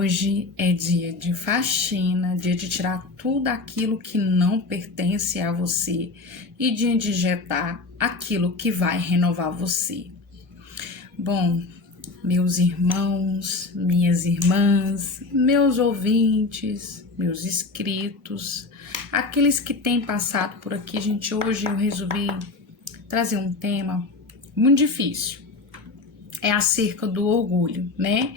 Hoje é dia de faxina, dia de tirar tudo aquilo que não pertence a você e dia de injetar aquilo que vai renovar você. Bom, meus irmãos, minhas irmãs, meus ouvintes, meus inscritos, aqueles que têm passado por aqui, gente, hoje eu resolvi trazer um tema muito difícil. É acerca do orgulho, né?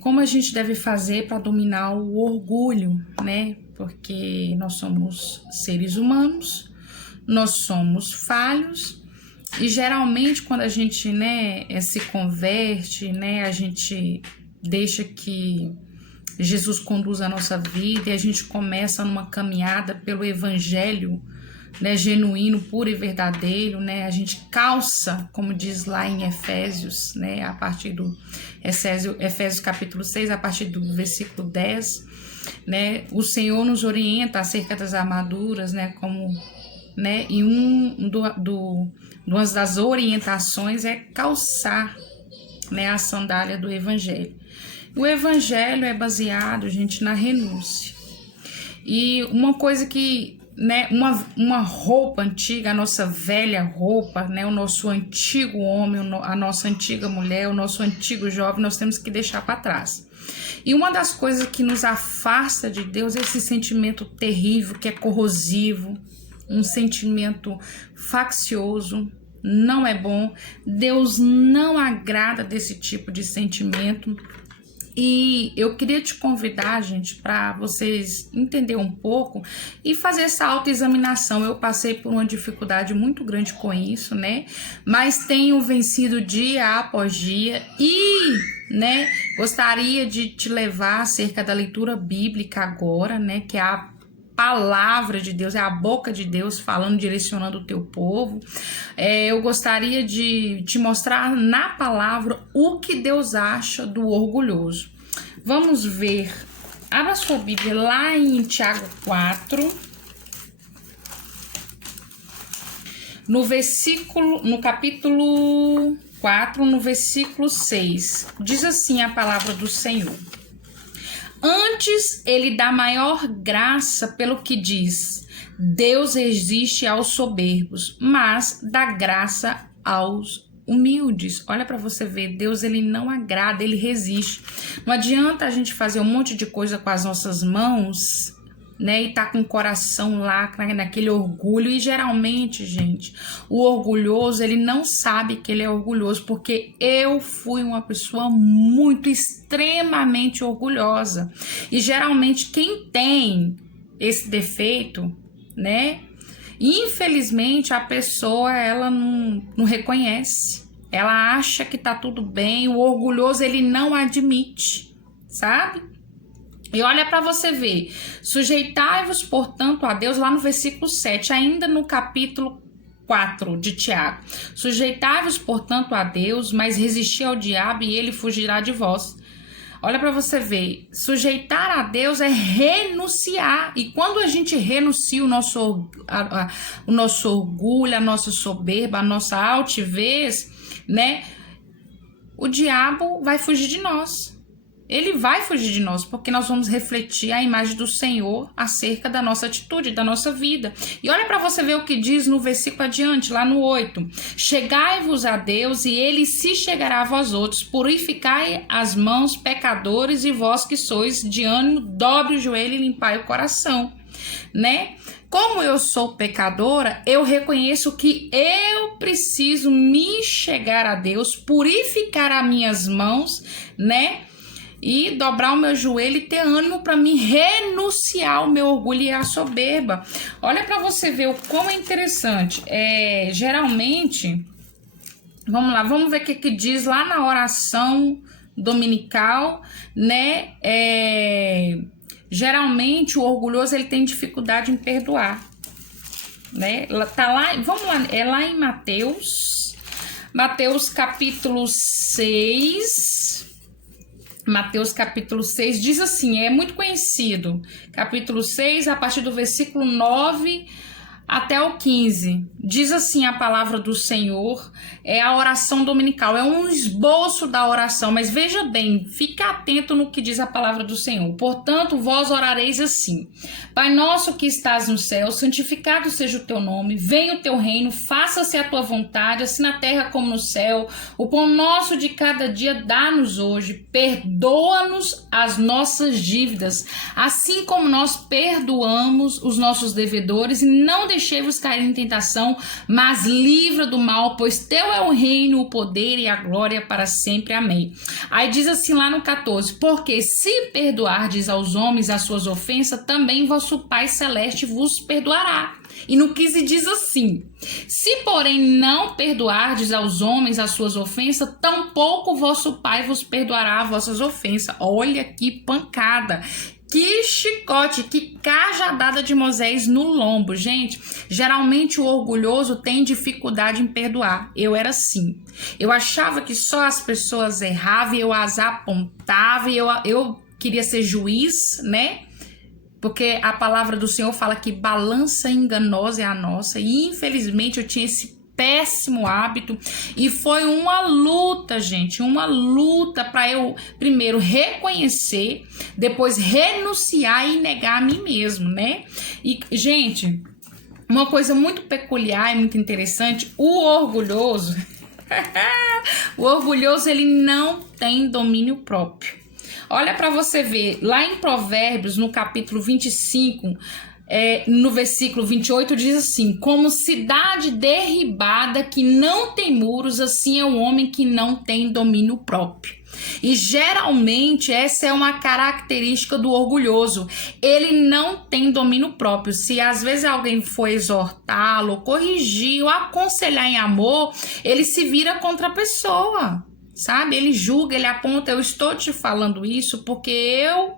Como a gente deve fazer para dominar o orgulho, né? Porque nós somos seres humanos, nós somos falhos e geralmente quando a gente, se converte, a gente deixa que Jesus conduza a nossa vida e a gente começa numa caminhada pelo evangelho, genuíno, puro e verdadeiro, a gente calça, como diz lá em Efésios, a partir do Efésios capítulo 6, a partir do versículo 10, o Senhor nos orienta acerca das armaduras, e uma das orientações é calçar, a sandália do evangelho. O evangelho é baseado, gente, na renúncia. E uma coisa que uma roupa antiga, a nossa velha roupa, o nosso antigo homem, a nossa antiga mulher, o nosso antigo jovem, nós temos que deixar para trás. E uma das coisas que nos afasta de Deus é esse sentimento terrível, que é corrosivo, um sentimento faccioso, não é bom. Deus não agrada desse tipo de sentimento. E eu queria te convidar, gente, para vocês entenderem um pouco e fazer essa autoexaminação. Eu passei por uma dificuldade muito grande com isso, mas tenho vencido dia após dia e, gostaria de te levar acerca da leitura bíblica agora, que é a palavra de Deus, é a boca de Deus falando, direcionando o teu povo. Eu gostaria de te mostrar na palavra o que Deus acha do orgulhoso. Vamos ver, abra sua Bíblia lá em Tiago 4, no capítulo 4, no versículo 6, diz assim a palavra do Senhor: antes ele dá maior graça pelo que diz, Deus resiste aos soberbos, mas dá graça aos humildes. Olha para você ver, Deus ele não agrada, ele resiste. Não adianta a gente fazer um monte de coisa com as nossas mãos, e tá com o coração lá naquele orgulho. E geralmente, gente, o orgulhoso, ele não sabe que ele é orgulhoso, porque eu fui uma pessoa muito, extremamente orgulhosa. E geralmente quem tem esse defeito, infelizmente a pessoa ela não reconhece. Ela acha que tá tudo bem. O orgulhoso ele não admite, sabe? E olha para você ver, sujeitai-vos, portanto, a Deus, lá no versículo 7, ainda no capítulo 4 de Tiago. Sujeitai-vos, portanto, a Deus, mas resisti ao diabo e ele fugirá de vós. Olha para você ver, sujeitar a Deus é renunciar. E quando a gente renuncia o nosso orgulho, a nossa soberba, a nossa altivez, o diabo vai fugir de nós. Ele vai fugir de nós, porque nós vamos refletir a imagem do Senhor acerca da nossa atitude, da nossa vida. E olha para você ver o que diz no versículo adiante, lá no 8. Chegai-vos a Deus e ele se chegará a vós outros. Purificai as mãos, pecadores, e vós que sois de ânimo, dobre o joelho e limpai o coração. Como eu sou pecadora, eu reconheço que eu preciso me chegar a Deus, purificar as minhas mãos, e dobrar o meu joelho e ter ânimo para me renunciar ao meu orgulho e à soberba. Olha para você ver o como é interessante. Geralmente, vamos lá, vamos ver o que diz lá na oração dominical, geralmente o orgulhoso ele tem dificuldade em perdoar, tá lá, vamos lá, é lá em Mateus capítulo 6. Mateus capítulo 6 diz assim, é muito conhecido, capítulo 6, a partir do versículo 9 até o 15. Diz assim a palavra do Senhor, é a oração dominical, é um esboço da oração, mas veja bem, fica atento no que diz a palavra do Senhor. Portanto, vós orareis assim: Pai nosso que estás no céu, santificado seja o teu nome, venha o teu reino, faça-se a tua vontade, assim na terra como no céu. O pão nosso de cada dia dá-nos hoje, perdoa-nos as nossas dívidas, assim como nós perdoamos os nossos devedores, e não deixei-vos cair em tentação, mas livra do mal, pois teu é o reino, o poder e a glória para sempre. Amém. Aí diz assim lá no 14: porque se perdoardes aos homens as suas ofensas, também vosso Pai Celeste vos perdoará. E no 15 diz assim: se porém não perdoardes aos homens as suas ofensas, tampouco vosso Pai vos perdoará as vossas ofensas. Olha que pancada! Que chicote, que cajadada de Moisés no lombo. Gente, geralmente o orgulhoso tem dificuldade em perdoar. Eu era assim. Eu achava que só as pessoas erravam, eu as apontava, e eu queria ser juiz, né? Porque a palavra do Senhor fala que balança enganosa é a nossa. E infelizmente eu tinha esse péssimo hábito, e foi uma luta, gente, uma luta para eu primeiro reconhecer, depois renunciar e negar a mim mesmo, né? E, gente, uma coisa muito peculiar e muito interessante, o orgulhoso, o orgulhoso, ele não tem domínio próprio. Olha para você ver, lá em Provérbios, no capítulo 25, no versículo 28, diz assim: como cidade derribada que não tem muros, assim é o homem que não tem domínio próprio. E geralmente essa é uma característica do orgulhoso. Ele não tem domínio próprio. Se às vezes alguém for exortá-lo, corrigir ou aconselhar em amor, ele se vira contra a pessoa, sabe? Ele julga, ele aponta: eu estou te falando isso porque eu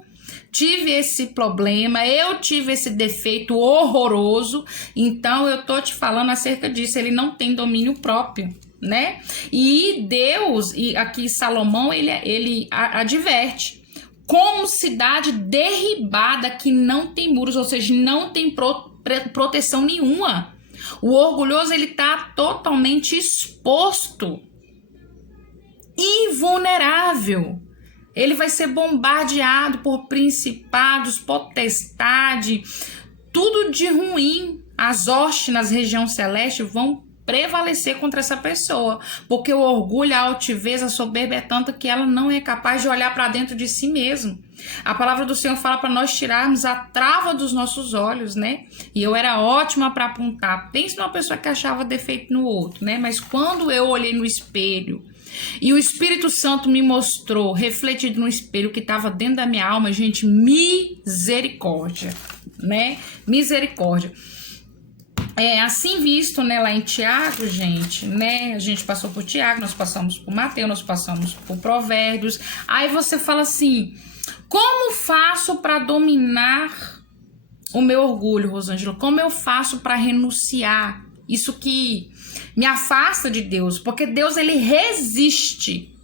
tive esse problema, eu tive esse defeito horroroso, então eu tô te falando acerca disso. Ele não tem domínio próprio, né? E Deus, e aqui Salomão, ele adverte: como cidade derribada que não tem muros, ou seja, não tem proteção nenhuma. O orgulhoso, ele tá totalmente exposto, invulnerável. Ele vai ser bombardeado por principados, potestade, tudo de ruim. As hostes nas regiões celestes vão prevalecer contra essa pessoa, porque o orgulho, a altivez, a soberba é tanta que ela não é capaz de olhar para dentro de si mesmo. A palavra do Senhor fala para nós tirarmos a trava dos nossos olhos, né? E eu era ótima para apontar. Pensa numa pessoa que achava defeito no outro, né? Mas quando eu olhei no espelho e o Espírito Santo me mostrou, refletido no espelho, que estava dentro da minha alma, gente, misericórdia, né? Misericórdia. Assim visto, né, lá em Tiago, gente, né? A gente passou por Tiago, nós passamos por Mateus, nós passamos por Provérbios. Aí você fala assim: como faço para dominar o meu orgulho, Rosângela? Como eu faço para renunciar isso que me afasta de Deus? Porque Deus, ele resiste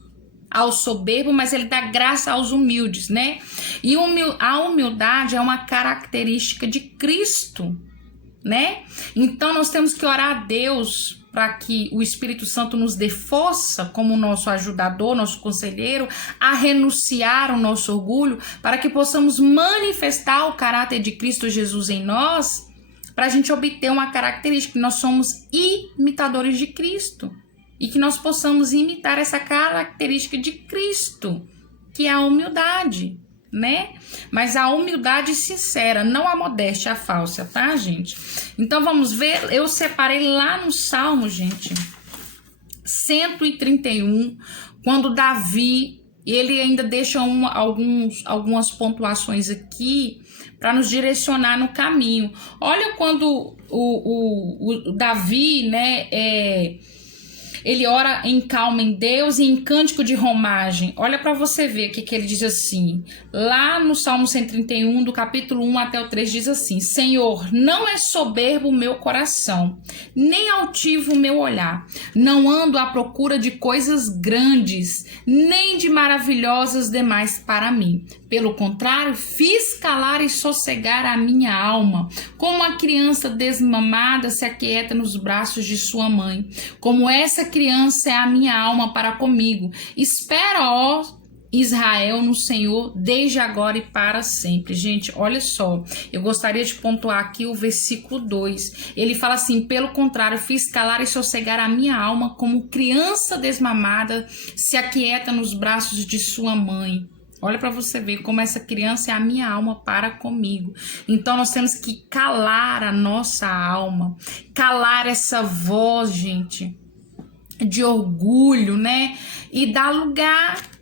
ao soberbo, mas ele dá graça aos humildes, né? E a humildade é uma característica de Cristo, né? Então nós temos que orar a Deus para que o Espírito Santo nos dê força como nosso ajudador, nosso conselheiro, a renunciar o nosso orgulho, para que possamos manifestar o caráter de Cristo Jesus em nós, para a gente obter uma característica, que nós somos imitadores de Cristo, e que nós possamos imitar essa característica de Cristo, que é a humildade, né? Mas a humildade sincera, não a modéstia falsa, tá, gente? Então vamos ver, eu separei lá no Salmo, gente, 131, quando Davi, ele ainda deixa algumas pontuações aqui para nos direcionar no caminho. Olha quando o Davi, né, Ele ora em calma em Deus e em cântico de romagem. Olha para você ver o que ele diz assim. Lá no Salmo 131, do capítulo 1 até o 3, diz assim: Senhor, não é soberbo o meu coração, nem altivo o meu olhar. Não ando à procura de coisas grandes, nem de maravilhosas demais para mim. Pelo contrário, fiz calar e sossegar a minha alma, como a criança desmamada se aquieta nos braços de sua mãe. Como essa criança é a minha alma para comigo. Espera, ó Israel, no Senhor, desde agora e para sempre. Gente, olha só, eu gostaria de pontuar aqui o versículo 2. Ele fala assim: pelo contrário, fiz calar e sossegar a minha alma, como criança desmamada se aquieta nos braços de sua mãe. Olha para você ver como essa criança é a minha alma para comigo. Então nós temos que calar a nossa alma, calar essa voz, gente, de orgulho, né? E dar lugar.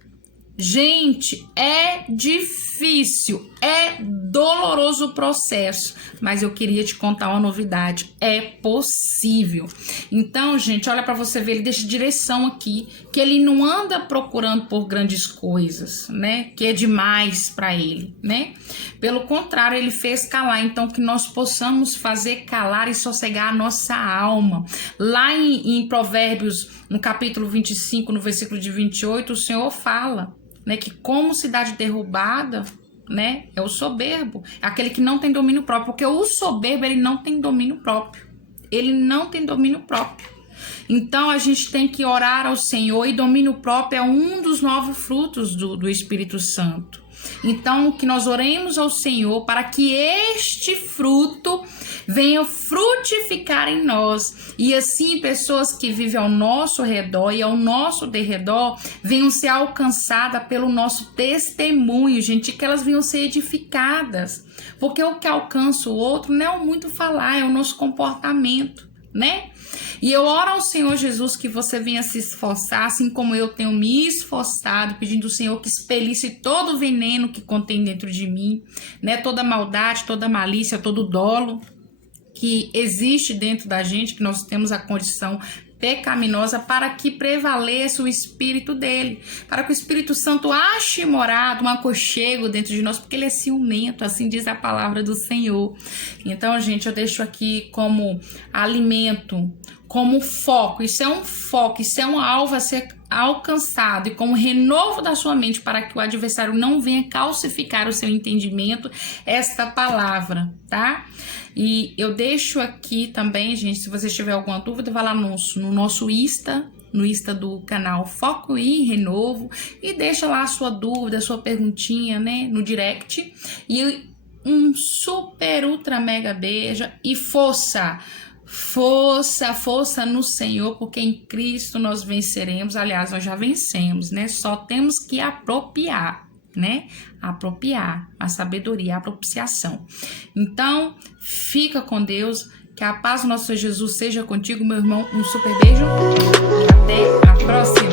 Gente, é difícil, é doloroso o processo, mas eu queria te contar uma novidade: é possível. Então, gente, olha para você ver, ele deixa direção aqui, que ele não anda procurando por grandes coisas, né? Que é demais para ele, né? Pelo contrário, ele fez calar, então que nós possamos fazer calar e sossegar a nossa alma. Lá em Provérbios, no capítulo 25, no versículo de 28, o Senhor fala, né, que como cidade derrubada, né, é o soberbo, é aquele que não tem domínio próprio, porque o soberbo, ele não tem domínio próprio, ele não tem domínio próprio. Então a gente tem que orar ao Senhor, e domínio próprio é um dos 9 frutos do Espírito Santo. Então que nós oremos ao Senhor para que este fruto venha frutificar em nós, e assim pessoas que vivem ao nosso redor e ao nosso derredor venham ser alcançadas pelo nosso testemunho, gente, que elas venham ser edificadas, porque o que alcança o outro não é o muito falar, é o nosso comportamento, né? E eu oro ao Senhor Jesus que você venha se esforçar, assim como eu tenho me esforçado, pedindo ao Senhor que expelisse todo o veneno que contém dentro de mim, né? Toda maldade, toda malícia, todo dolo que existe dentro da gente, que nós temos a condição pecaminosa, para que prevaleça o Espírito dele, para que o Espírito Santo ache morado, um aconchego dentro de nós, porque ele é ciumento, assim diz a palavra do Senhor. Então, gente, eu deixo aqui como alimento, como foco, isso é um foco, isso é um alvo a ser alcançado, e como renovo da sua mente, para que o adversário não venha calcificar o seu entendimento, esta palavra, tá? E eu deixo aqui também, gente, se você tiver alguma dúvida, vai lá no nosso Insta, no Insta do canal Foco e Renovo, e deixa lá a sua dúvida, a sua perguntinha, né, no direct. E um super ultra mega beijo e força! Força no Senhor, porque em Cristo nós venceremos. Aliás, nós já vencemos, né? Só temos que apropriar, né? Apropriar a sabedoria, a propiciação. Então, fica com Deus, que a paz do nosso Senhor Jesus seja contigo, meu irmão. Um super beijo e até a próxima.